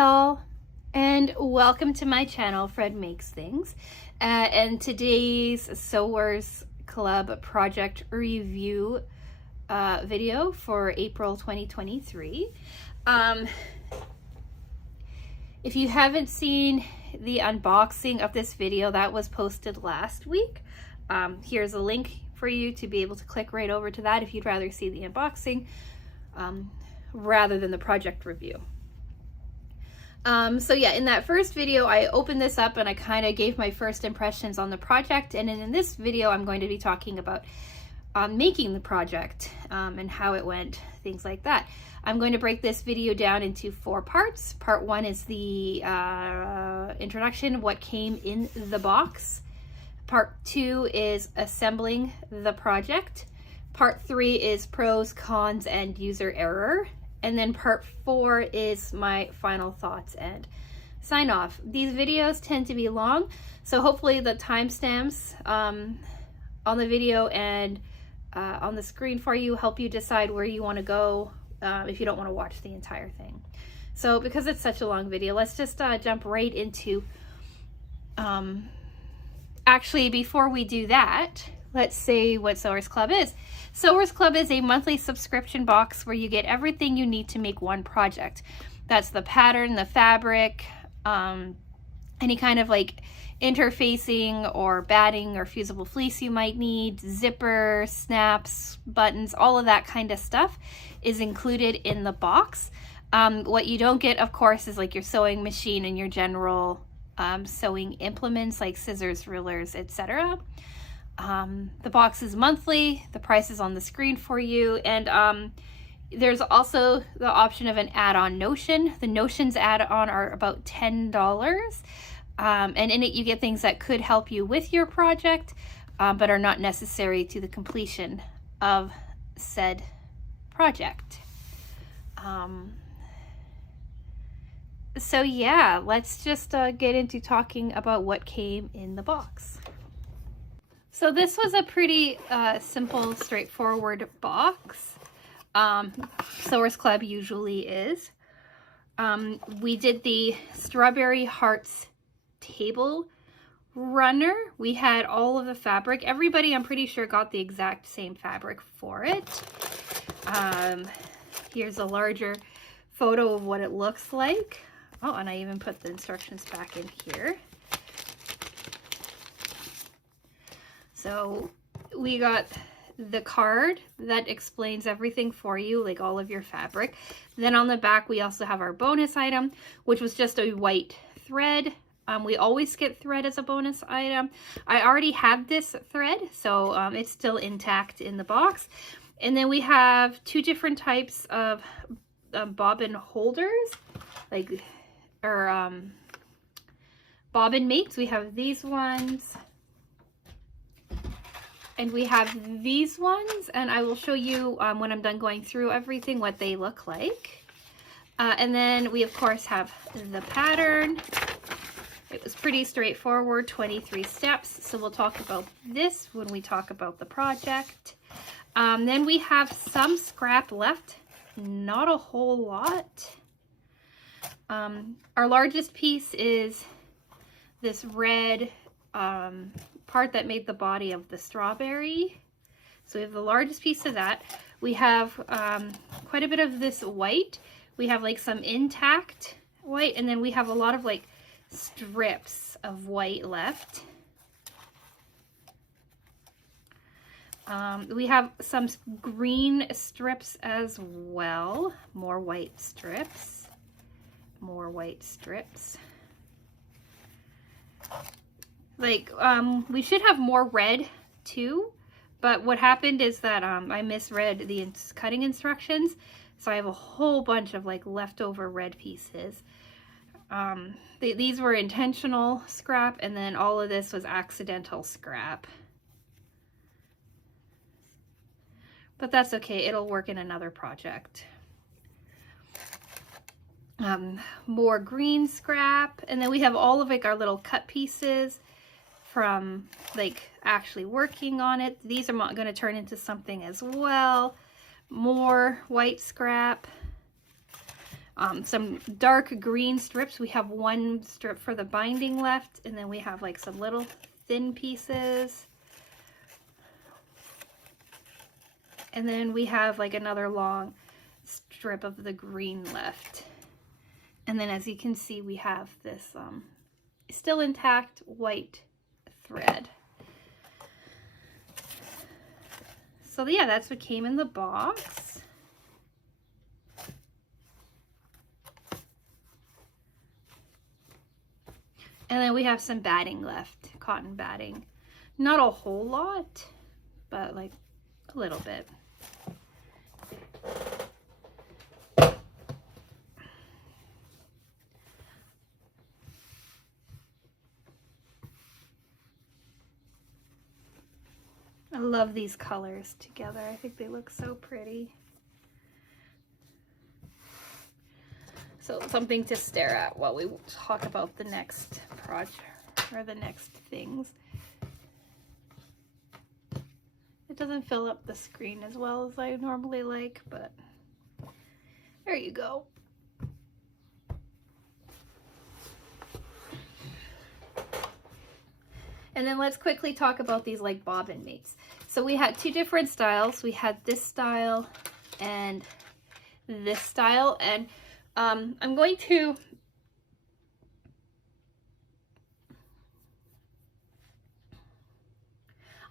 y'all, and welcome to my channel, Fred Makes Things. And today's Sewers Club project review video for April 2023. If you haven't seen the unboxing of this video, that was posted last week. Here's a link for you to be able to click right over to that if you'd rather see the unboxing rather than the project review. So yeah, in that first video, I opened this up and I kind of gave my first impressions on the project. And in this video, I'm going to be talking about making the project and how it went, things like that. I'm going to break this video down into 4 parts. Part 1 is the introduction, what came in the box. Part 2 is assembling the project. Part 3 is pros, cons, and user error. And then part 4 is my final thoughts and sign off. These videos tend to be long, so hopefully the timestamps on the video and on the screen for you help you decide where you want to go if you don't want to watch the entire thing. So because it's such a long video, let's just jump right into, actually before we do that, let's say what Sewers Club is. Sewers Club is a monthly subscription box where you get everything you need to make one project. That's the pattern, the fabric, any kind of like interfacing or batting or fusible fleece you might need, zipper, snaps, buttons, all of that kind of stuff is included in the box. What you don't get, of course, is like your sewing machine and your general sewing implements like scissors, rulers, etc. The box is monthly, the price is on the screen for you, and there's also the option of an add-on Notion. The Notions add-on are about $10, and in it you get things that could help you with your project, but are not necessary to the completion of said project. So yeah, let's just get into talking about what came in the box. So this was a pretty simple, straightforward box. Sewers Club usually is. We did the Strawberry Hearts table runner. We had all of the fabric. Everybody, I'm pretty sure, got the exact same fabric for it. Here's a larger photo of what it looks like. Oh, and I even put the instructions back in here. So we got the card that explains everything for you, like all of your fabric. Then on the back, we also have our bonus item, which was just a white thread. We always get thread as a bonus item. I already had this thread, so it's still intact in the box. And then we have 2 different types of bobbin holders, bobbin mates. We have these ones. And we have these ones, and I will show you when I'm done going through everything what they look like. And then we of course have the pattern. It was pretty straightforward, 23 steps. So we'll talk about this when we talk about the project. Then we have some scrap left, not a whole lot. Our largest piece is this red part that made the body of the strawberry. So we have the largest piece of that. We have quite a bit of this white. We have like some intact white, and then we have a lot of like strips of white left. We have some green strips as well. More white strips. More white strips. Like, we should have more red too, but what happened is that I misread the cutting instructions, so I have a whole bunch of like leftover red pieces. These were intentional scrap, and then all of this was accidental scrap. But that's okay, it'll work in another project. More green scrap, and then we have all of like our little cut pieces from like actually working on it. These are going to turn into something as well. More white scrap. some dark green strips. We have one strip for the binding left, and then we have like some little thin pieces. And then we have like another long strip of the green left. And then as you can see, we have this still intact white thread. So yeah, that's what came in the box. And then we have some batting left, cotton batting. Not a whole lot, but like a little bit. I love these colors together. I think they look so pretty. So something to stare at while we talk about the next project or the next things. It doesn't fill up the screen as well as I normally like, but there you go. And then let's quickly talk about these like bobbin mates. So we had two different styles. We had this style and this style, and I'm going to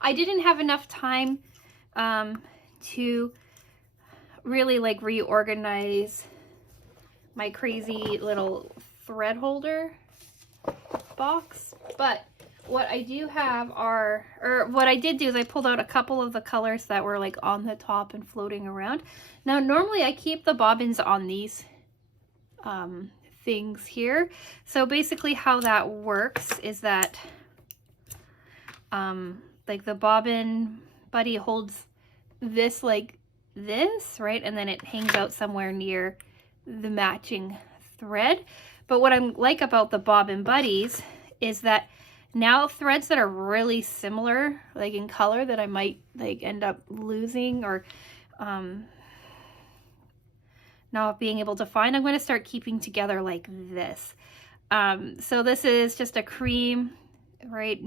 I didn't have enough time to really like reorganize my crazy little thread holder box, but what I do have are, or what I did do is I pulled out a couple of the colors that were like on the top and floating around. Now normally I keep the bobbins on these things here. So basically how that works is that like the bobbin buddy holds this like this, right? And then it hangs out somewhere near the matching thread. But what I like about the bobbin buddies is that now threads that are really similar, like in color, that I might like end up losing or not being able to find, I'm going to start keeping together like this. So this is just a cream, right,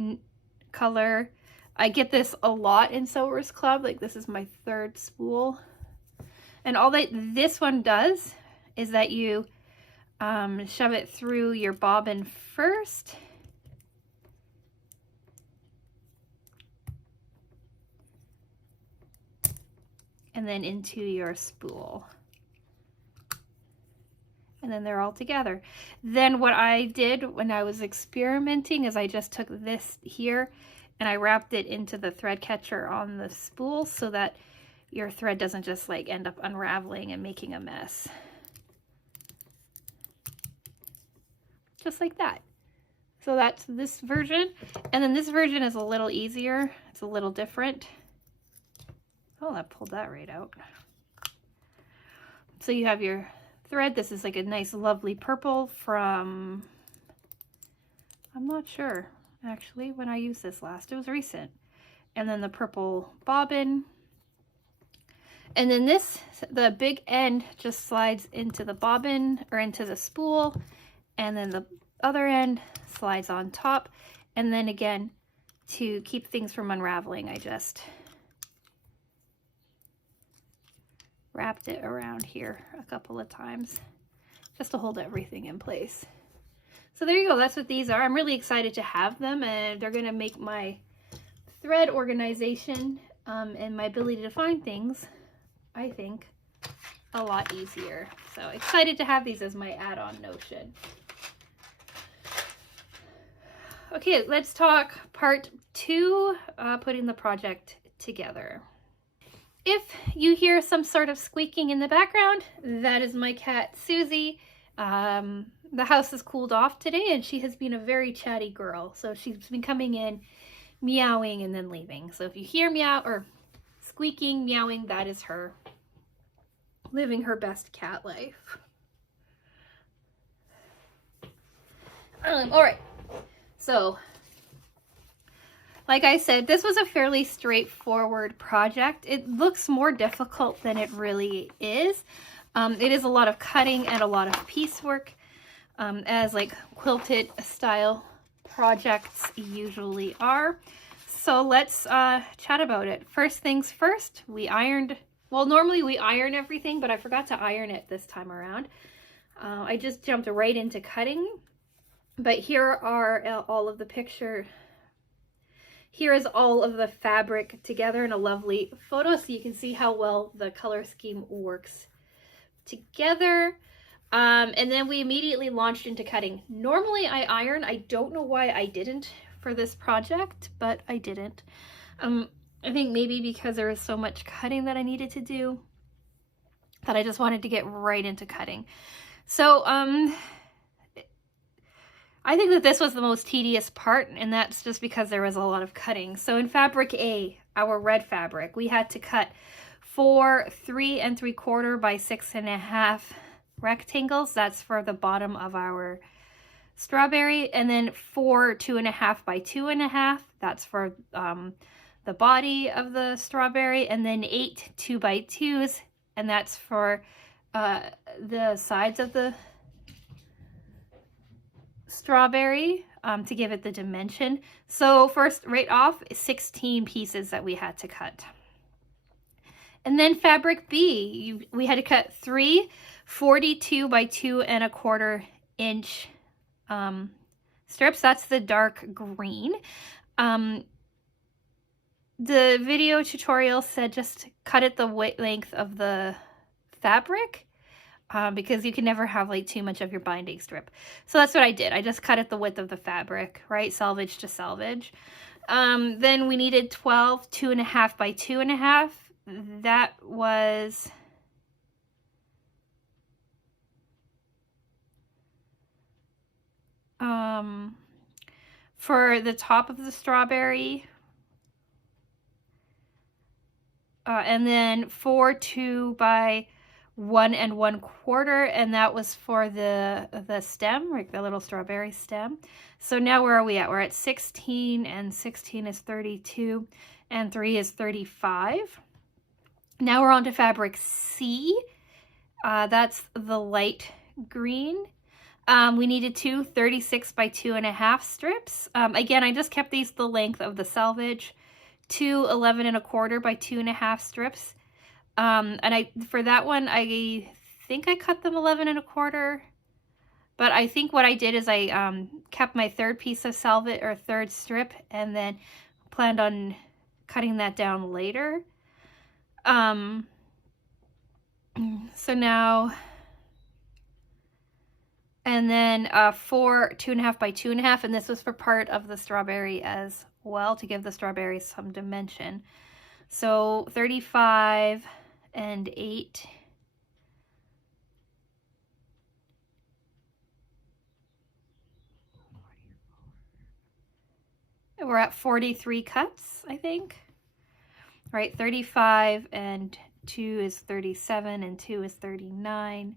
color. I get this a lot in Sewers Club. Like this is my third spool. And all that this one does is that you shove it through your bobbin first. And then into your spool. And then they're all together. Then what I did when I was experimenting is I just took this here and I wrapped it into the thread catcher on the spool so that your thread doesn't just like end up unraveling and making a mess. Just like that. So that's this version. And then this version is a little easier. It's a little different. Oh, I pulled that right out. So you have your thread. This is like a nice lovely purple from, I'm not sure actually when I used this last, it was recent. And then the purple bobbin. And then this, the big end just slides into the bobbin or into the spool, and then the other end slides on top. And then again, to keep things from unraveling, I just wrapped it around here a couple of times just to hold everything in place. So there you go, that's what these are. I'm really excited to have them, and they're gonna make my thread organization and my ability to find things, I think, a lot easier. So excited to have these as my add-on Notion. Okay, let's talk part 2, putting the project together. If you hear some sort of squeaking in the background, that is my cat, Susie. The house has cooled off today, and she has been a very chatty girl. So she's been coming in, meowing, and then leaving. So if you hear meow or squeaking, meowing, that is her living her best cat life. All right. So, like I said, this was a fairly straightforward project. It looks more difficult than it really is. It is a lot of cutting and a lot of piecework, as like quilted style projects usually are. So let's chat about it. First things first, we ironed, well, normally we iron everything, but I forgot to iron it this time around. I just jumped right into cutting, but here are all of the picture. Here is all of the fabric together in a lovely photo, so you can see how well the color scheme works together. And then we immediately launched into cutting. Normally I iron. I don't know why I didn't for this project, but I didn't. I think maybe because there was so much cutting that I needed to do that I just wanted to get right into cutting. So I think that this was the most tedious part, and that's just because there was a lot of cutting. So in fabric A, our red fabric, we had to cut 4 3 3/4 by 6.5 rectangles. That's for the bottom of our strawberry, and then 4 2.5 by 2.5. That's for the body of the strawberry, and then 8 2 by 2s, and that's for the sides of the strawberry, to give it the dimension. So first, right off, 16 pieces that we had to cut. And then fabric B, we had to cut 3 42 by 2.25 inch strips. That's the dark green. The video tutorial said just cut it the length of the fabric, because you can never have like too much of your binding strip. So that's what I did. I just cut it the width of the fabric, right? Selvage to selvage. Then we needed 12 2.5 by 2.5. That was for the top of the strawberry. And then 4 2 by 1 1/4, and that was for the stem, like the little strawberry stem. So now where are we at? We're at 16, and 16 is 32, and 3 is 35. Now we're on to fabric C. That's the light green. We needed 2 36 by 2.5 strips. Again, I just kept these the length of the selvage. 2 11 1/4 by 2.5 strips. And for that one, I think I cut them 11 1/4, but I think what I did is I kept my third piece of selvage, or third strip, and then planned on cutting that down later. So now, and then 4 2.5 by 2.5, and this was for part of the strawberry as well, to give the strawberry some dimension. So 35 and 8. We're at 43 cuts, I think. Right, 35 and 2 is 37, and 2 is 39,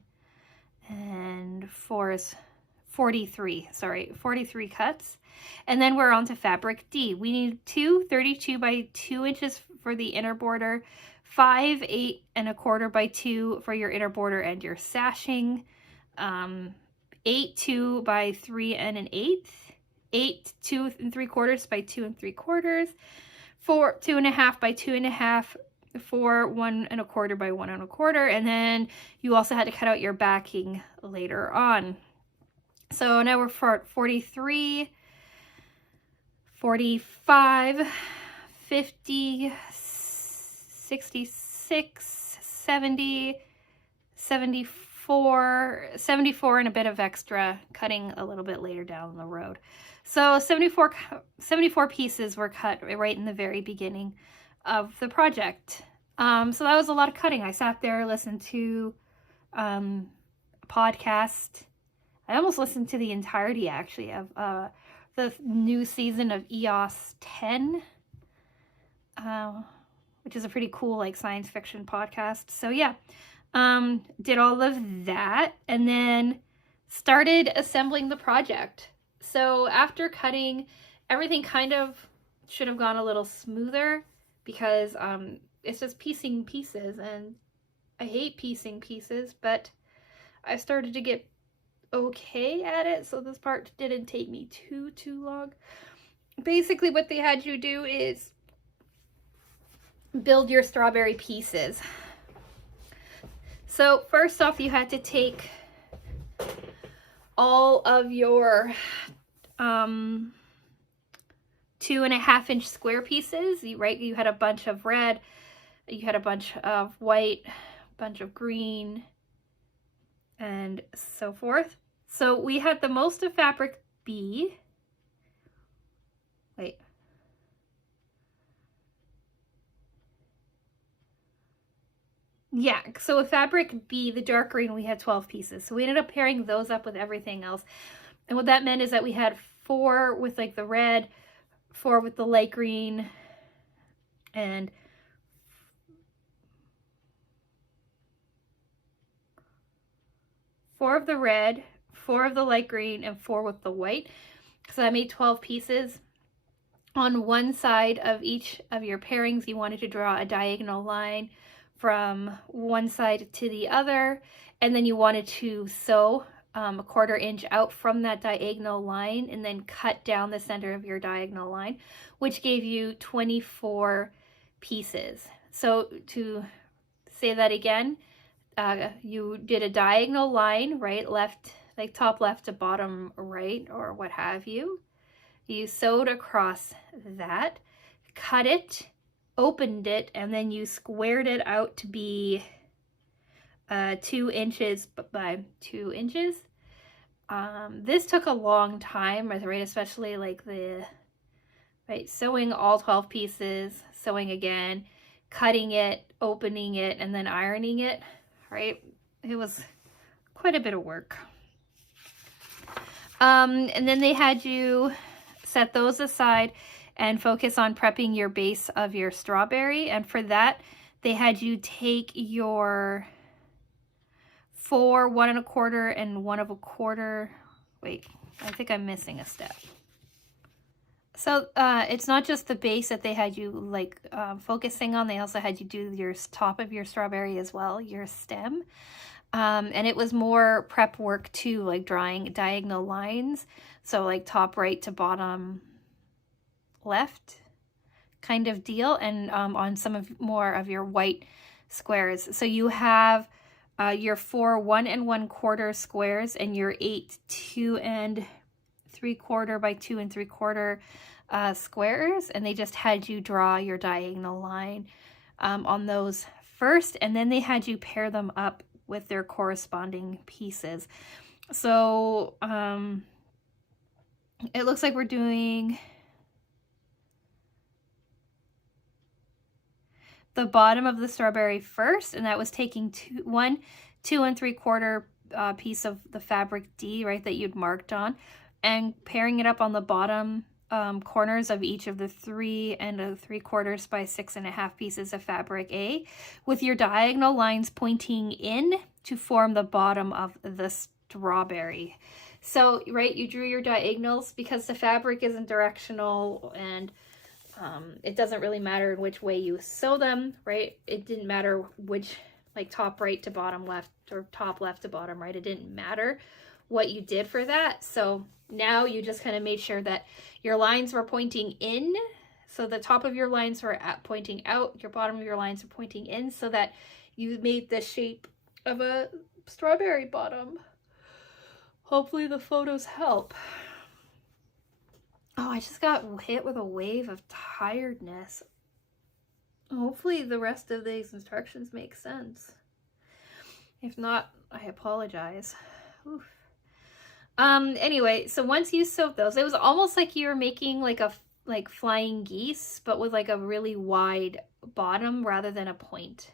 and 4 is 43. Sorry, 43 cuts. And then we're on to fabric D. We need 2 32 by 2 inches for the inner border, 5 8 1/4 by 2 for your inner border and your sashing, 8 2 by 3 1/8, 8 2 3/4 by 2 3/4, 4 2.5 by 2.5, 4 1 1/4 by 1 1/4, and then you also had to cut out your backing later on. So now we're for 43, 45, 50, 66, 70, 74, 74, and a bit of extra cutting a little bit later down the road. So 74 pieces were cut right in the very beginning of the project. So that was a lot of cutting. I sat there, listened to a podcast. I almost listened to the entirety, actually, of the new season of EOS 10, which is a pretty cool, like, science fiction podcast. So yeah, did all of that, and then started assembling the project. So after cutting, everything kind of should have gone a little smoother, because it's just piecing pieces, and I hate piecing pieces, but I started to get okay at it, so this part didn't take me too long. Basically what they had you do is build your strawberry pieces. So first off, you had to take all of your 2.5-inch square pieces. You had a bunch of red, you had a bunch of white, a bunch of green, and so forth. So we had the most of fabric B. Wait. Yeah, so with fabric B, the dark green, we had 12 pieces. So we ended up pairing those up with everything else. And what that meant is that we had 4 with like the red, 4 with the light green, and 4 of the red, 4 of the light green, and 4 with the white. So that made 12 pieces. On one side of each of your pairings, you wanted to draw a diagonal line from one side to the other, and then you wanted to sew a 1/4 inch out from that diagonal line and then cut down the center of your diagonal line, which gave you 24 pieces. So to say that again, you did a diagonal line, right, left, like top left to bottom right, or what have you. You sewed across that, cut it, opened it, and then you squared it out to be 2 inches by 2 inches. This took a long time, right? Especially like sewing all 12 pieces, sewing again, cutting it, opening it, and then ironing it, right? It was quite a bit of work. And then they had you set those aside and focus on prepping your base of your strawberry. And for that, they had you take your 4 1 1/4 and 1 1/4. Wait, I think I'm missing a step. So it's not just the base that they had you like focusing on. They also had you do your top of your strawberry as well, your stem. And it was more prep work too, like drawing diagonal lines. So like top right to bottom left kind of deal, and on some of more of your white squares. So you have your 4 1 1/4 squares and your 8 2 3/4 by 2 3/4 squares, and they just had you draw your diagonal line on those first, and then they had you pair them up with their corresponding pieces. So it looks like we're doing the bottom of the strawberry first, and that was taking 1 2 3/4 piece of the fabric D, right, that you'd marked on, and pairing it up on the bottom corners of each of the 3 3/4 by 6.5 pieces of fabric A, with your diagonal lines pointing in to form the bottom of the strawberry. So, right, you drew your diagonals because the fabric isn't directional, and it doesn't really matter in which way you sew them, right? It didn't matter which, like top right to bottom left or top left to bottom right. It didn't matter what you did for that. So now you just kind of made sure that your lines were pointing in. So the top of your lines were pointing out, your bottom of your lines are pointing in, so that you made the shape of a strawberry bottom. Hopefully the photos help. Oh, I just got hit with a wave of tiredness. Hopefully the rest of these instructions make sense. If not, I apologize. Oof. Anyway, so once you sewed those, it was almost like you were making like flying geese, but with like a really wide bottom rather than a point.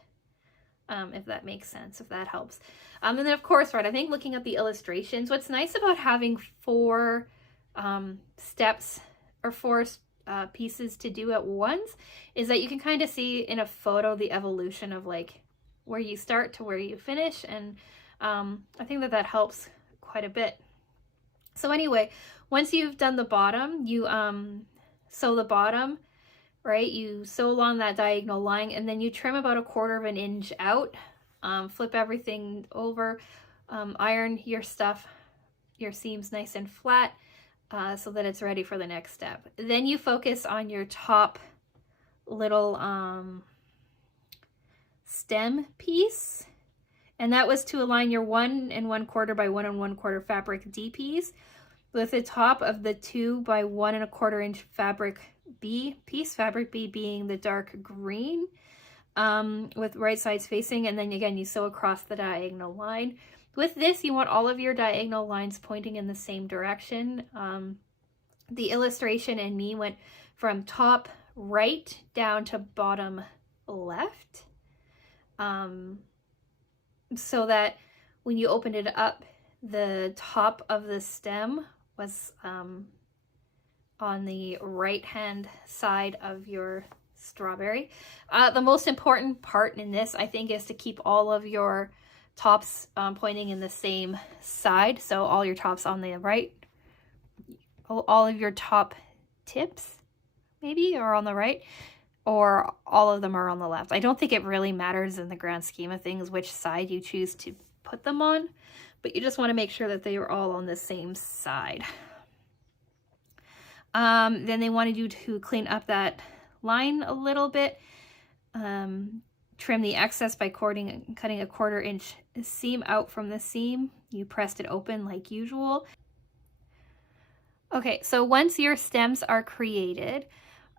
If that makes sense, if that helps. And then of course, right, I think looking at the illustrations, what's nice about having 4 steps or 4 pieces to do at once is that you can kind of see in a photo the evolution of like where you start to where you finish, and I think that helps quite a bit. So anyway, once you've done the bottom, you sew the bottom, right? You sew along that diagonal line, and then you trim about 1/4 inch out Flip everything over, iron your stuff, your seams nice and flat, so that it's ready for the next step. Then you focus on your top little stem piece, and that was to align your 1 1/4 by 1 1/4 fabric D piece with the top of the 2 by 1 1/4 inch fabric B piece, fabric B being the dark green, with right sides facing, and then again you sew across the diagonal line. With this, you want all of your diagonal lines pointing in the same direction. The illustration and me went from top right down to bottom left, so that when you opened it up, the top of the stem was on the right hand side of your strawberry. The most important part in this, I think, is to keep all of your tops pointing in the same side. So all your tops on the right, all of your top tips maybe are on the right, or all of them are on the left. I don't think it really matters in the grand scheme of things which side you choose to put them on, but you just want to make sure that they are all on the same side. Then they wanted you to clean up that line a little bit. Trim the excess by cutting a 1/4 inch seam out from the seam. You pressed it open like usual. Okay, so once your stems are created,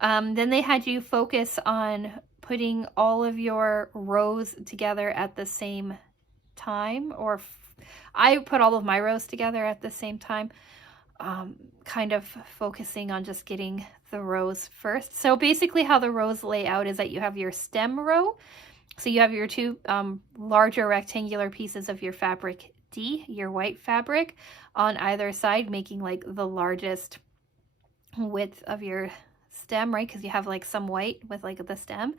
then they had you focus on putting all of your rows together at the same time, or I put all of my rows together at the same time, kind of focusing on just getting the rows first. So basically how the rows lay out is that you have your stem row. So you have your 2 larger rectangular pieces of your fabric D, your white fabric, on either side, making like the largest width of your stem, right? Because you have like some white with like the stem.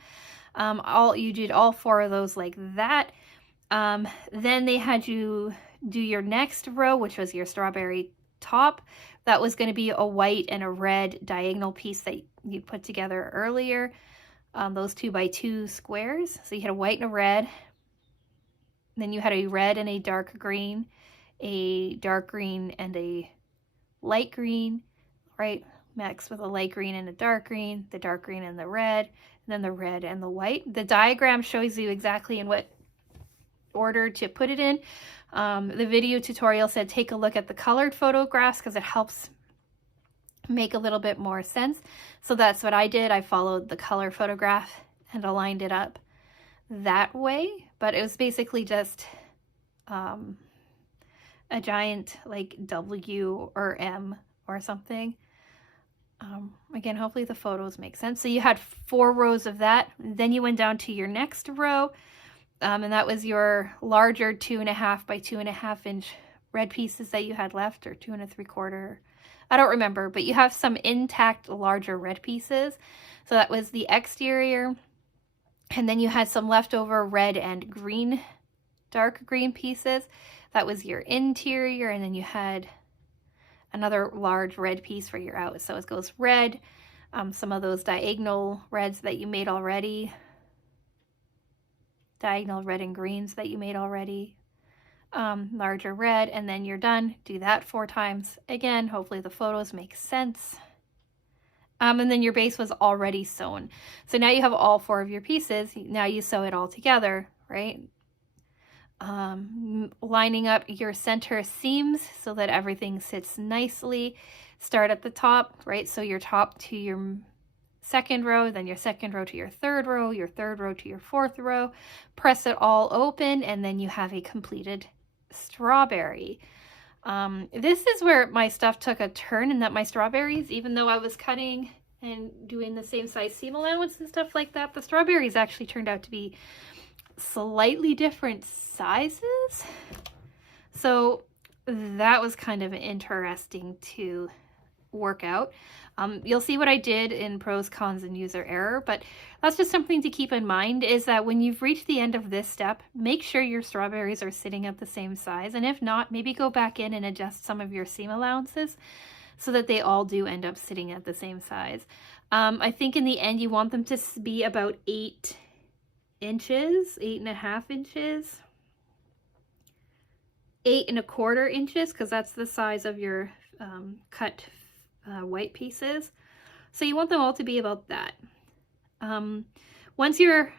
You did all 4 of those like that. Then they had you do your next row, which was your strawberry top. That was going to be a white and a red diagonal piece that you put together earlier, those 2 by 2 squares. So you had a white and a red, then you had a red and a dark green and a light green, right, mixed with a light green and a dark green, the dark green and the red, and then the red and the white. The diagram shows you exactly in what order to put it in. The video tutorial said take a look at the colored photographs because it helps make a little bit more sense. So that's what I did. I followed the color photograph and aligned it up that way, but it was basically just a giant like W or M or something. Again, hopefully the photos make sense. So you had 4 rows of that. Then you went down to your next row, and that was your larger 2.5 by 2.5 inch red pieces that you had left, or 2 3/4. I don't remember, but you have some intact larger red pieces. So that was the exterior. And then you had some leftover red and green, dark green pieces. That was your interior. And then you had another large red piece for your out. So it goes red, some of those diagonal reds that you made already, diagonal red and greens that you made already, larger red, and then you're done. Do that 4 times. Again, hopefully the photos make sense. And then your base was already sewn. So now you have all 4 of your pieces. Now you sew it all together, right? Lining up your center seams so that everything sits nicely. Start at the top, right? So your top to your second row, then your second row to your third row, your third row to your fourth row. Press it all open, and then you have a completed strawberry. This is where my stuff took a turn, and that my strawberries, even though I was cutting and doing the same size seam allowance and stuff like that, the strawberries actually turned out to be slightly different sizes. So that was kind of interesting to work out. You'll see what I did in pros, cons, and user error, but that's just something to keep in mind, is that when you've reached the end of this step, make sure your strawberries are sitting at the same size, and if not, maybe go back in and adjust some of your seam allowances so that they all do end up sitting at the same size. I think in the end you want them to be about 8 inches, 8.5 inches, 8.25 inches, because that's the size of your cut white pieces. So you want them all to be about that. Once your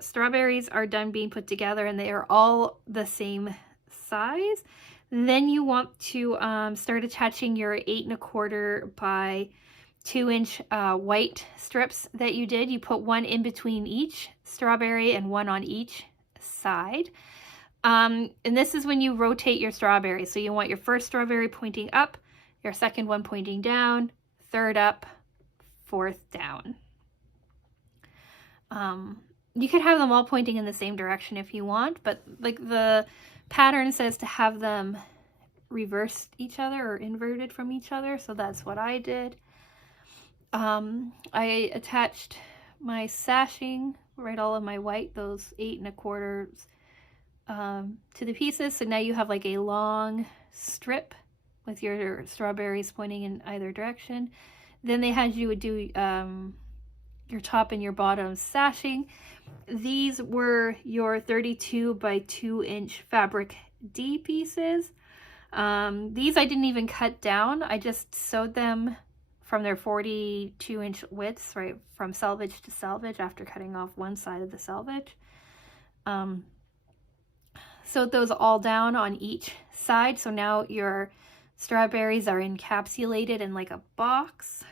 strawberries are done being put together and they are all the same size, then you want to start attaching your 8.25 by 2-inch white strips that you did. You put one in between each strawberry and one on each side. And this is when you rotate your strawberries. So you want your first strawberry pointing up, your second one pointing down, third up, fourth down. You could have them all pointing in the same direction if you want, but like the pattern says to have them reversed each other or inverted from each other, so that's what I did. I attached my sashing, right, all of my white, those 8.25 to the pieces, so now you have like a long strip with your strawberries pointing in either direction. Then they had you do your top and your bottom sashing. These were your 32 by 2-inch fabric D pieces. These I didn't even cut down. I just sewed them from their 42-inch widths, right, from selvage to selvage after cutting off one side of the selvage. Sewed those all down on each side, so now your strawberries are encapsulated in like a box.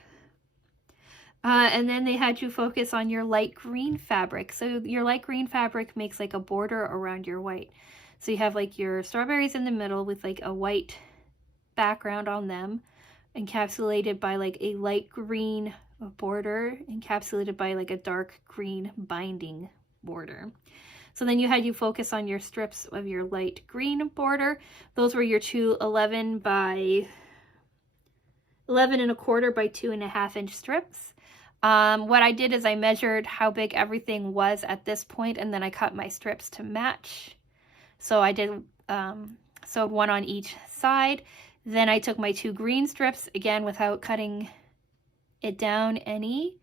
And then they had you focus on your light green fabric. So your light green fabric makes like a border around your white. So you have like your strawberries in the middle with like a white background on them, encapsulated by like a light green border, encapsulated by like a dark green binding border. So then you had you focus on your strips of your light green border. Those were your two 11 by 11.25 by 2.5-inch strips. What I did is I measured how big everything was at this point, and then I cut my strips to match. So I did sewed one on each side. Then I took my two green strips, again without cutting it down any.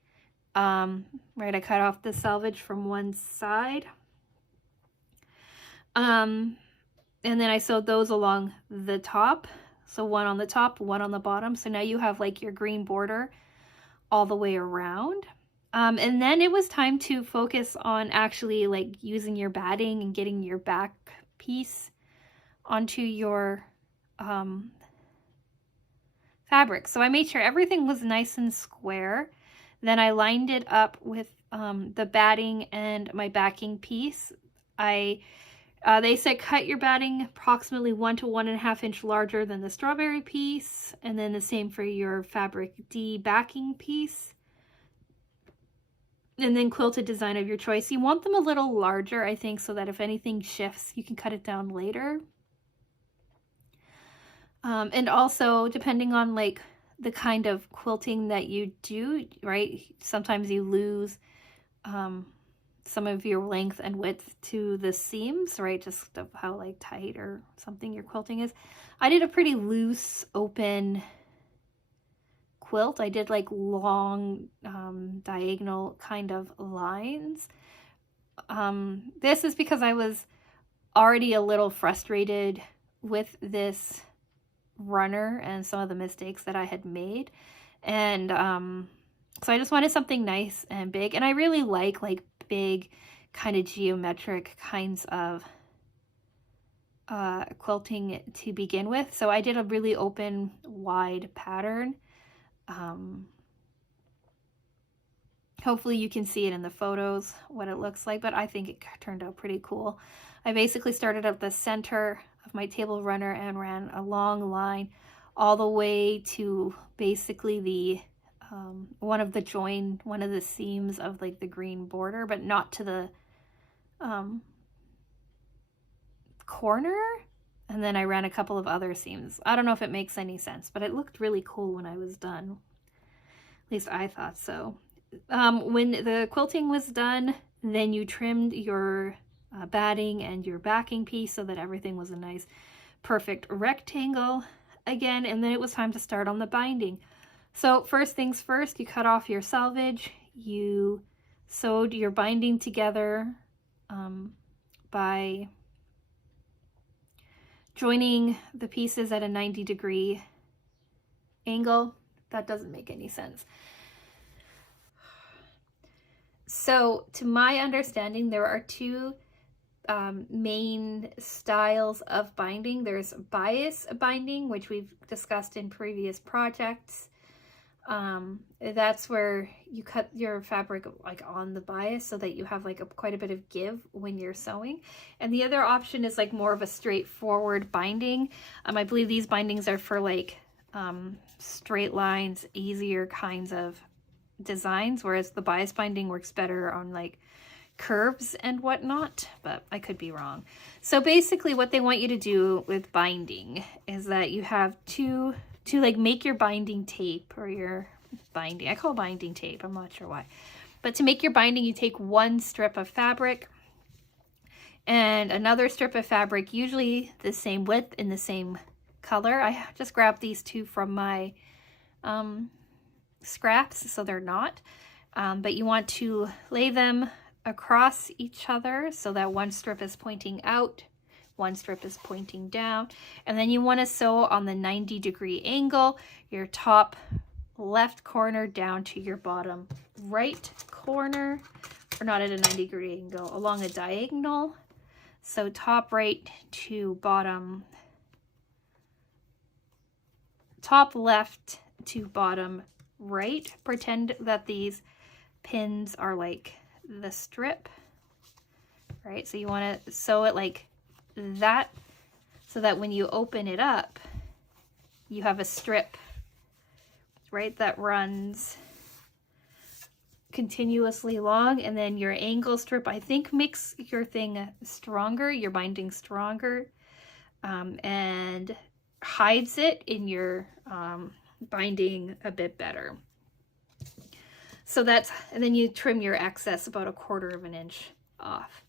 Right, I cut off the selvage from one side. And then I sewed those along the top. So one on the top, one on the bottom. So now you have like your green border all the way around. And then it was time to focus on actually like using your batting and getting your back piece onto your fabric. So I made sure everything was nice and square. Then I lined it up with the batting and my backing piece. They said cut your batting approximately 1 to 1.5 inch larger than the strawberry piece, and then the same for your fabric D backing piece. And then quilted design of your choice. You want them a little larger, I think, so that if anything shifts, you can cut it down later. And also, depending on like the kind of quilting that you do, right? Sometimes you lose some of your length and width to the seams, right? Just of how like tight or something your quilting is. I did a pretty loose, open quilt. I did like long diagonal kind of lines. This is because I was already a little frustrated with this runner and some of the mistakes that I had made. And so I just wanted something nice and big. And I really like big kind of geometric kinds of quilting to begin with. So I did a really open, wide pattern. Hopefully you can see it in the photos, what it looks like, but I think it turned out pretty cool. I basically started at the center of my table runner and ran a long line all the way to basically the one of the seams of like the green border, but not to the corner. And then I ran a couple of other seams. I don't know if it makes any sense, but it looked really cool when I was done. At least I thought so. When the quilting was done, then you trimmed your batting and your backing piece so that everything was a nice, perfect rectangle again. And then it was time to start on the binding. So first things first, you cut off your selvage, you sewed your binding together by joining the pieces at a 90-degree angle. That doesn't make any sense. So to my understanding, there are two main styles of binding. There's bias binding, which we've discussed in previous projects. That's where you cut your fabric like on the bias so that you have like quite a bit of give when you're sewing. And the other option is like more of a straightforward binding. I believe these bindings are for like straight lines, easier kinds of designs, whereas the bias binding works better on like curves and whatnot, but I could be wrong. So basically what they want you to do with binding is that you have to like make your binding tape, or your binding, I call it binding tape, I'm not sure why, but to make your binding you take one strip of fabric and another strip of fabric, usually the same width in the same color. I just grabbed these two from my scraps, so they're not, but you want to lay them across each other so that one strip is pointing out, one strip is pointing down, and then you want to sew on the 90-degree angle, your top left corner down to your bottom right corner, or not at a 90-degree angle, along a diagonal. So top right to bottom, top left to bottom right. Pretend that these pins are like the strip, right? So you want to sew it like that so that when you open it up, you have a strip, right, that runs continuously long, and then your angle strip, I think, makes your thing stronger, your binding stronger, and hides it in your binding a bit better. So that's, and then you trim your excess about 1/4 of an inch off.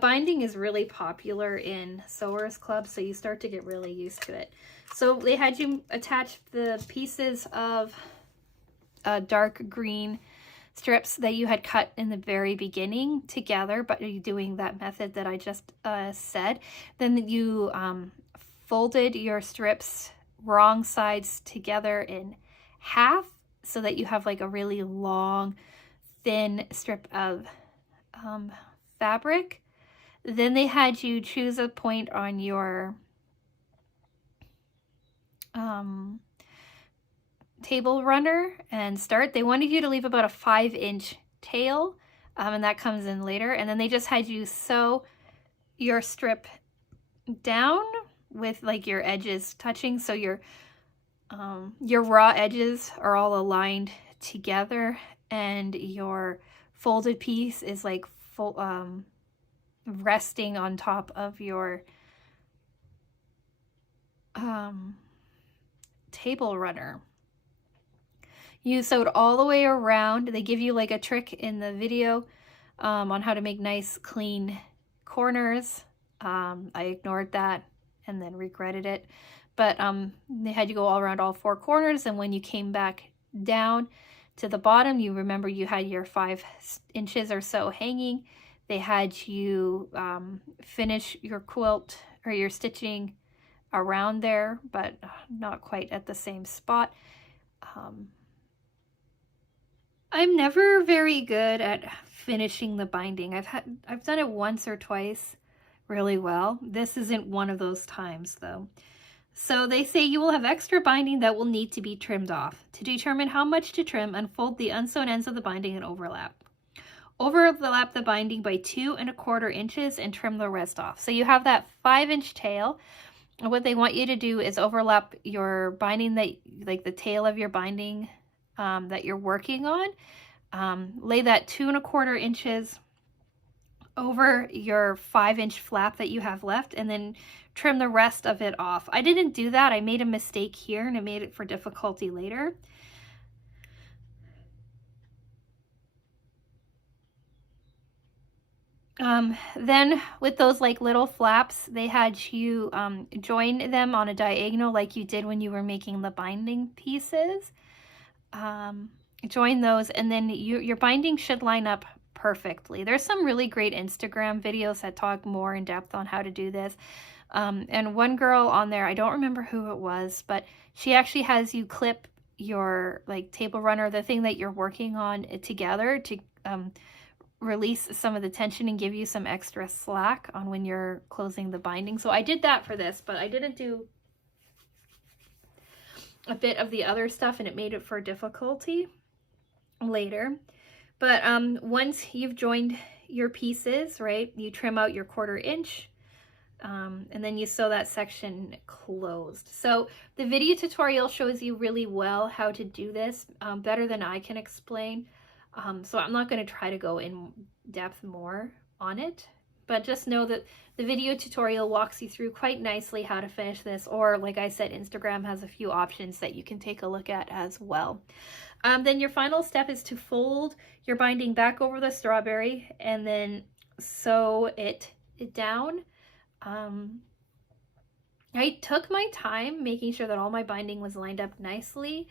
Binding is really popular in Sewers Club, so you start to get really used to it. So they had you attach the pieces of dark green strips that you had cut in the very beginning together, but you're doing that method that I just said. Then you folded your strips wrong sides together in half so that you have like a really long, thin strip of fabric. Then they had you choose a point on your table runner and start. They wanted you to leave about a 5-inch tail, and that comes in later. And then they just had you sew your strip down with like your edges touching, so your raw edges are all aligned together, and your folded piece is like resting on top of your table runner. You sewed all the way around. They give you like a trick in the video on how to make nice clean corners. I ignored that and then regretted it, but they had you go all around all 4 corners, and when you came back down to the bottom, you remember you had your 5 inches or so hanging. They had you finish your quilt or your stitching around there, but not quite at the same spot. I'm never very good at finishing the binding. I've done it once or twice really well. This isn't one of those times though. So they say you will have extra binding that will need to be trimmed off. To determine how much to trim, unfold the unsewn ends of the binding and overlap. Overlap the binding by 2 1/4 inches and trim the rest off. So you have that 5-inch tail. And what they want you to do is overlap your binding, that like the tail of your binding that you're working on. Lay that 2 1/4 inches over your 5-inch flap that you have left, and then trim the rest of it off. I didn't do that. I made a mistake here and it made it for difficulty later. Then with those like little flaps, they had you join them on a diagonal like you did when you were making the binding pieces. Join those, and then your binding should line up perfectly. There's some really great Instagram videos that talk more in depth on how to do this. And one girl on there, I don't remember who it was, but she actually has you clip your like table runner, the thing that you're working on, together to release some of the tension and give you some extra slack on when you're closing the binding. So I did that for this, but I didn't do a bit of the other stuff, and it made it for difficulty later. But once you've joined your pieces, right, you trim out your 1/4 inch, and then you sew that section closed. So the video tutorial shows you really well how to do this, better than I can explain. So I'm not going to try to go in depth more on it, but just know that the video tutorial walks you through quite nicely how to finish this, or like I said, Instagram has a few options that you can take a look at as well. Then your final step is to fold your binding back over the strawberry and then sew it down. I took my time making sure that all my binding was lined up nicely,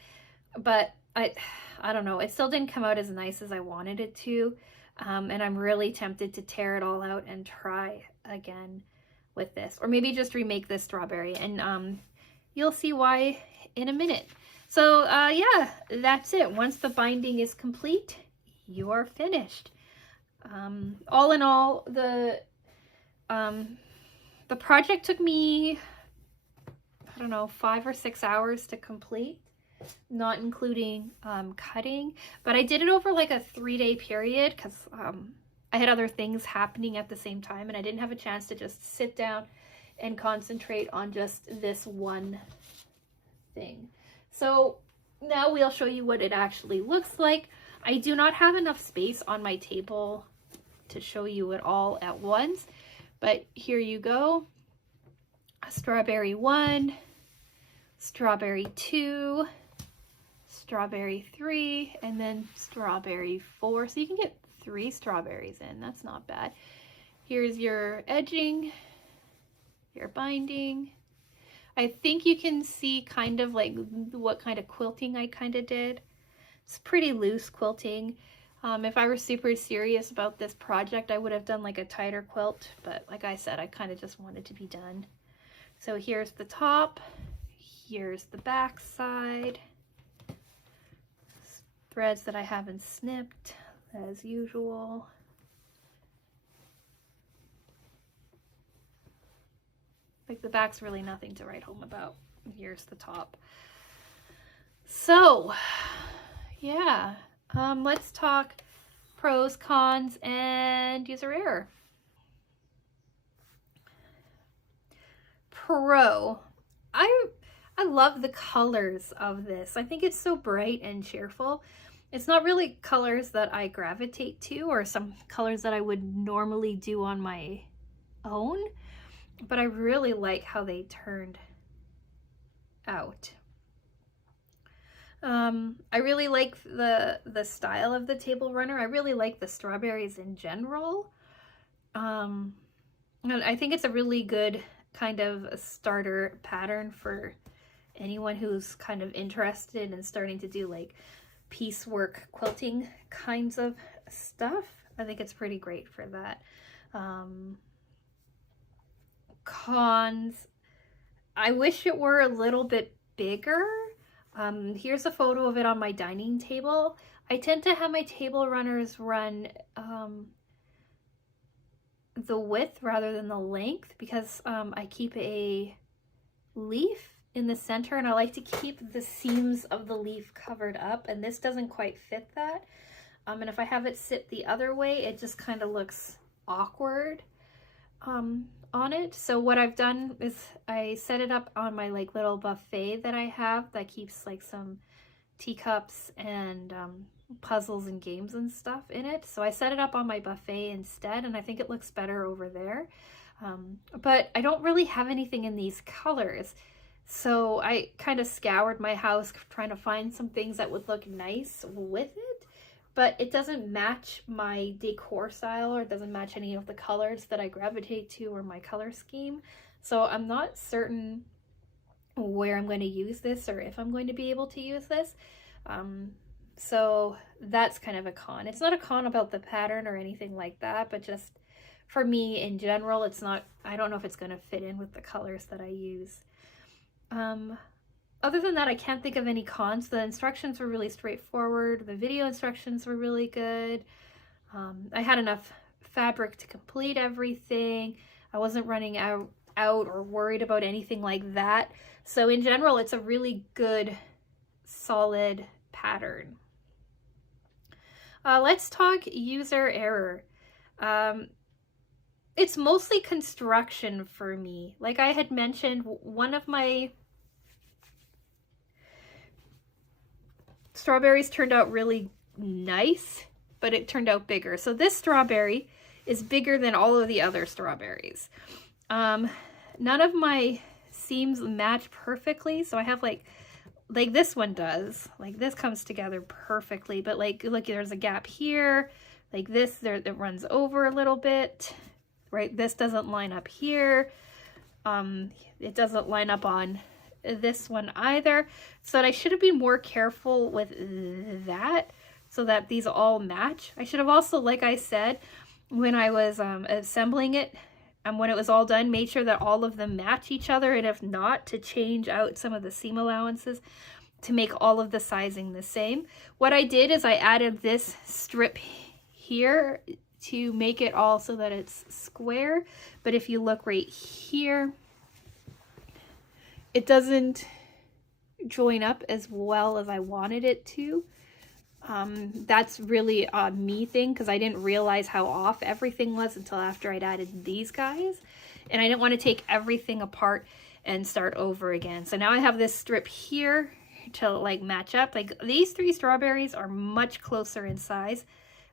but I don't know, it still didn't come out as nice as I wanted it to. And I'm really tempted to tear it all out and try again with this, or maybe just remake this strawberry, and you'll see why in a minute. So yeah, that's it. Once the binding is complete, you are finished. All in all, the project took me, I don't know, 5 or 6 hours to complete, not including cutting, but I did it over like a 3-day period because I had other things happening at the same time, and I didn't have a chance to just sit down and concentrate on just this one thing. So now we'll show you what it actually looks like. I do not have enough space on my table to show you it all at once, but here you go. Strawberry 1, strawberry 2, strawberry 3, and then strawberry 4. So you can get 3 strawberries in. That's not bad. Here's your edging, your binding. I think you can see kind of like what kind of quilting I kind of did. It's pretty loose quilting. If I were super serious about this project, I would have done like a tighter quilt, but like I said, I kind of just wanted to be done. So here's the top, here's the back side. Threads that I haven't snipped, as usual. Like the back's really nothing to write home about. Here's the top. So, yeah, let's talk pros, cons, and user error. Pro. I love the colors of this. I think it's so bright and cheerful. It's not really colors that I gravitate to, or some colors that I would normally do on my own, but I really like how they turned out. I really like the style of the table runner. I really like the strawberries in general. And I think it's a really good kind of a starter pattern for anyone who's kind of interested in starting to do like piecework quilting kinds of stuff. I think it's pretty great for that. Cons, I wish it were a little bit bigger. Here's a photo of it on my dining table. I tend to have my table runners run the width rather than the length because I keep a leaf in the center, and I like to keep the seams of the leaf covered up, and this doesn't quite fit that. And if I have it sit the other way, it just kind of looks awkward on it. So what I've done is I set it up on my like little buffet that I have that keeps like some teacups and puzzles and games and stuff in it. So I set it up on my buffet instead, and I think it looks better over there. But I don't really have anything in these colors. So I kind of scoured my house trying to find some things that would look nice with it, but it doesn't match my decor style, or it doesn't match any of the colors that I gravitate to or my color scheme. So I'm not certain where I'm going to use this or if I'm going to be able to use this. So that's kind of a con. It's not a con about the pattern or anything like that, but just for me in general, it's not, I don't know if it's going to fit in with the colors that I use. Other than that, I can't think of any cons. The instructions were really straightforward. The video instructions were really good. I had enough fabric to complete everything. I wasn't running out or worried about anything like that. So in general, it's a really good, solid pattern. Let's talk user error. It's mostly construction for me. Like I had mentioned, one of my strawberries turned out really nice, but it turned out bigger. So this strawberry is bigger than all of the other strawberries. None of my seams match perfectly, so I have like this one does. Like this comes together perfectly, but like look, there's a gap here. Like this, there it runs over a little bit, right? This doesn't line up here. It doesn't line up on this one either. So I should have been more careful with that so that these all match. I should have also, like I said, when I was assembling it, and when it was all done, made sure that all of them match each other, and if not, to change out some of the seam allowances to make all of the sizing the same. What I did is I added this strip here to make it all so that it's square, but if you look right here, it doesn't join up as well as I wanted it to. That's really a me thing, because I didn't realize how off everything was until after I'd added these guys, and I didn't want to take everything apart and start over again. So now I have this strip here to like match up. Like these three strawberries are much closer in size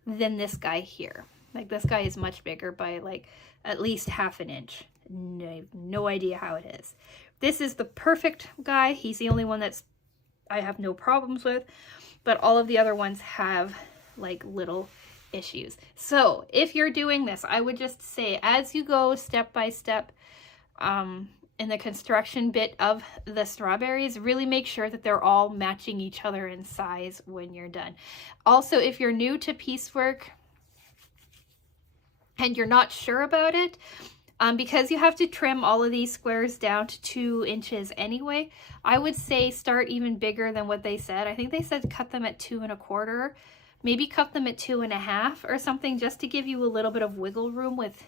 than this guy here. Like this guy is much bigger by like at least ½ inch. No idea how it is. This is the perfect guy. He's the only one that's I have no problems with, but all of the other ones have like little issues. So if you're doing this, I would just say as you go step by step in the construction bit of the strawberries, really make sure that they're all matching each other in size when you're done. Also, if you're new to piecework and you're not sure about it, because you have to trim all of these squares down to 2 inches anyway, I would say start even bigger than what they said. I think they said cut them at 2 1/4, maybe cut them at 2 1/2 or something, just to give you a little bit of wiggle room with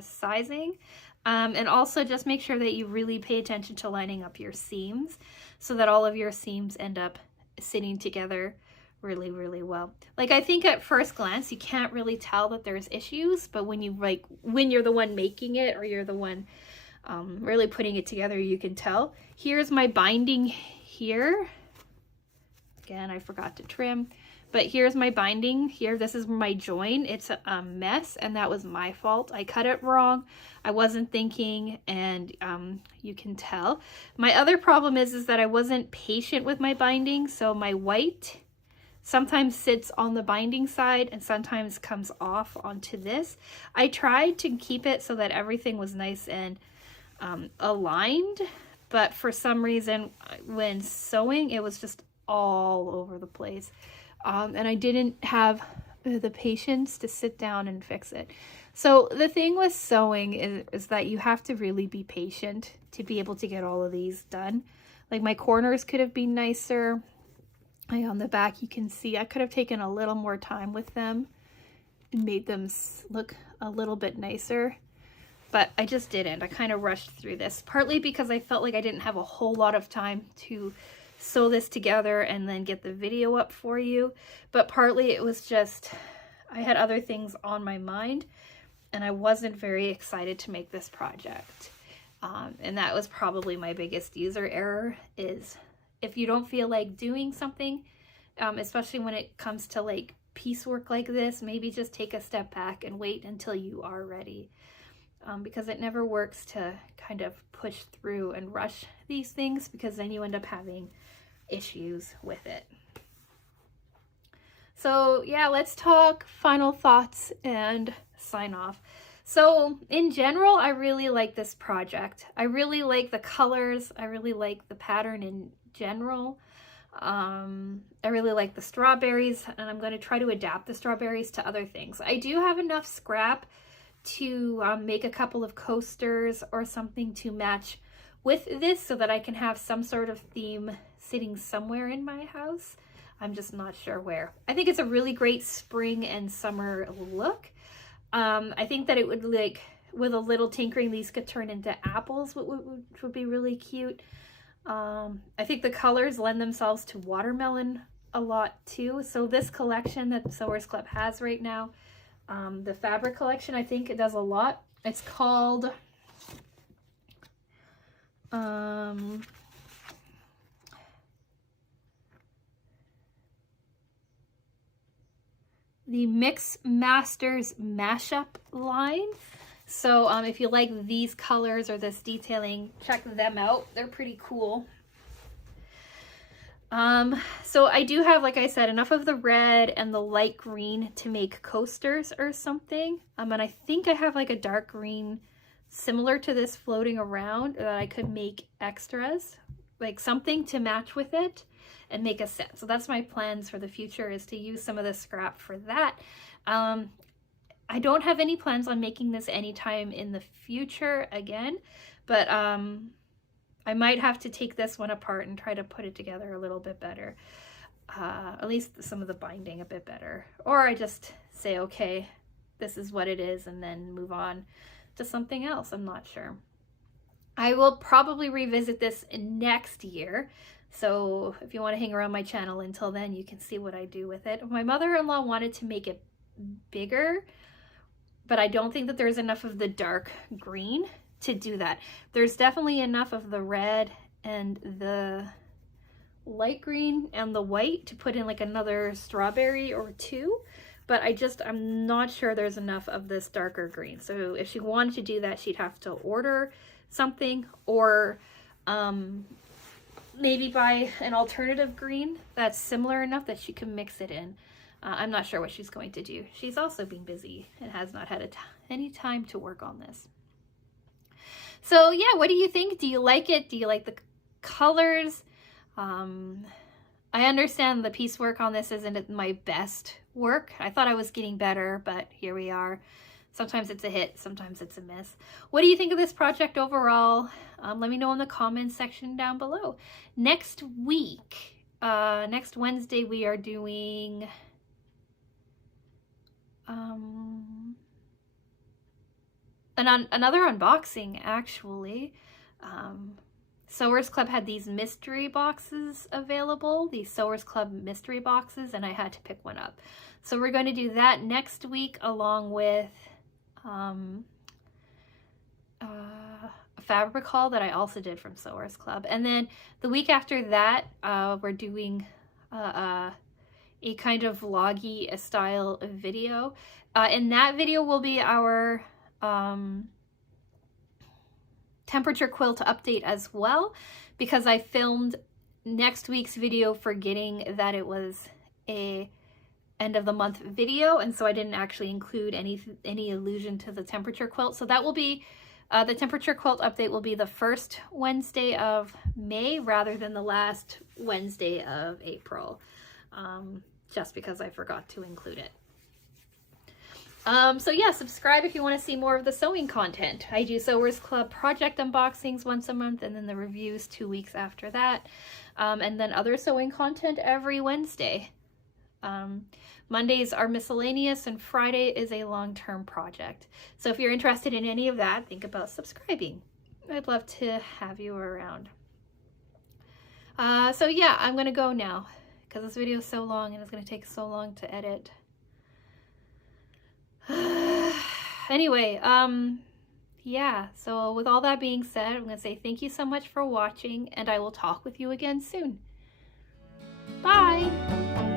sizing. And also just make sure that you really pay attention to lining up your seams so that all of your seams end up sitting together really, really well. Like I think at first glance you can't really tell that there's issues, but when you're the one making it, or you're the one really putting it together, you can tell. Here's my binding here. Again, I forgot to trim, but here's my binding here. This is my join. It's a mess, and that was my fault. I cut it wrong. I wasn't thinking, and you can tell. My other problem is that I wasn't patient with my binding, so my white sometimes sits on the binding side and sometimes comes off onto this. I tried to keep it so that everything was nice and aligned, but for some reason when sewing it was just all over the place, and I didn't have the patience to sit down and fix it. So the thing with sewing is that you have to really be patient to be able to get all of these done. Like my corners could have been nicer. On the back you can see I could have taken a little more time with them and made them look a little bit nicer, but I just didn't. I kind of rushed through this, partly because I felt like I didn't have a whole lot of time to sew this together and then get the video up for you, but partly it was just I had other things on my mind and I wasn't very excited to make this project, and that was probably my biggest user error. Is if you don't feel like doing something, especially when it comes to like piecework like this, maybe just take a step back and wait until you are ready, because it never works to kind of push through and rush these things, because then you end up having issues with it. So yeah, let's talk final thoughts and sign off. So in general, I really like this project. I really like the colors. I really like the pattern in general. I really like the strawberries, and I'm going to try to adapt the strawberries to other things. I do have enough scrap to make a couple of coasters or something to match with this so that I can have some sort of theme sitting somewhere in my house. I'm just not sure where. I think it's a really great spring and summer look. I think that it would, like, with a little tinkering, these could turn into apples, which would be really cute. I think the colors lend themselves to watermelon a lot too. So this collection that Sewers Club has right now, the fabric collection, I think it does a lot. It's called the Mix Masters Mashup line. So if you like these colors or this detailing, check them out. They're pretty cool. So I do have, like I said, enough of the red and the light green to make coasters or something. And I think I have like a dark green similar to this floating around that I could make extras, like something to match with it and make a set. So that's my plans for the future, is to use some of the scrap for that. I don't have any plans on making this anytime in the future again, but I might have to take this one apart and try to put it together a little bit better. At least some of the binding a bit better. Or I just say, okay, this is what it is, and then move on to something else. I'm not sure. I will probably revisit this next year. So if you want to hang around my channel until then, you can see what I do with it. My mother-in-law wanted to make it bigger, but I don't think that there's enough of the dark green to do that. There's definitely enough of the red and the light green and the white to put in like another strawberry or two, but I'm not sure there's enough of this darker green. So if she wanted to do that, she'd have to order something, or maybe buy an alternative green that's similar enough that she can mix it in. I'm not sure what she's going to do. She's also been busy and has not had any time to work on this. So yeah, what do you think? Do you like it? Do you like the colors? I understand the piecework on this isn't my best work. I thought I was getting better, but here we are. Sometimes it's a hit, sometimes it's a miss. What do you think of this project overall? Let me know in the comments section down below. Next week, next Wednesday, we are doing another unboxing, actually. Sewers Club had these mystery boxes available, these Sewers Club mystery boxes, and I had to pick one up. So we're going to do that next week, along with a fabric haul that I also did from Sewers Club. And then the week after that, we're doing a kind of vloggy style video. And that video will be our temperature quilt update as well, because I filmed next week's video forgetting that it was a end of the month video, and so I didn't actually include any allusion to the temperature quilt. So that will be the temperature quilt update will be the first Wednesday of May rather than the last Wednesday of April, just because I forgot to include it. So yeah, subscribe if you want to see more of the sewing content. I do Sewers Club project unboxings once a month, and then the reviews 2 weeks after that, and then other sewing content every Wednesday. Mondays are miscellaneous, and Friday is a long-term project. So if you're interested in any of that, think about subscribing. I'd love to have you around. So yeah, I'm gonna go now because this video is so long and it's gonna take so long to edit. Anyway, yeah, so with all that being said, I'm gonna say thank you so much for watching, and I will talk with you again soon. Bye!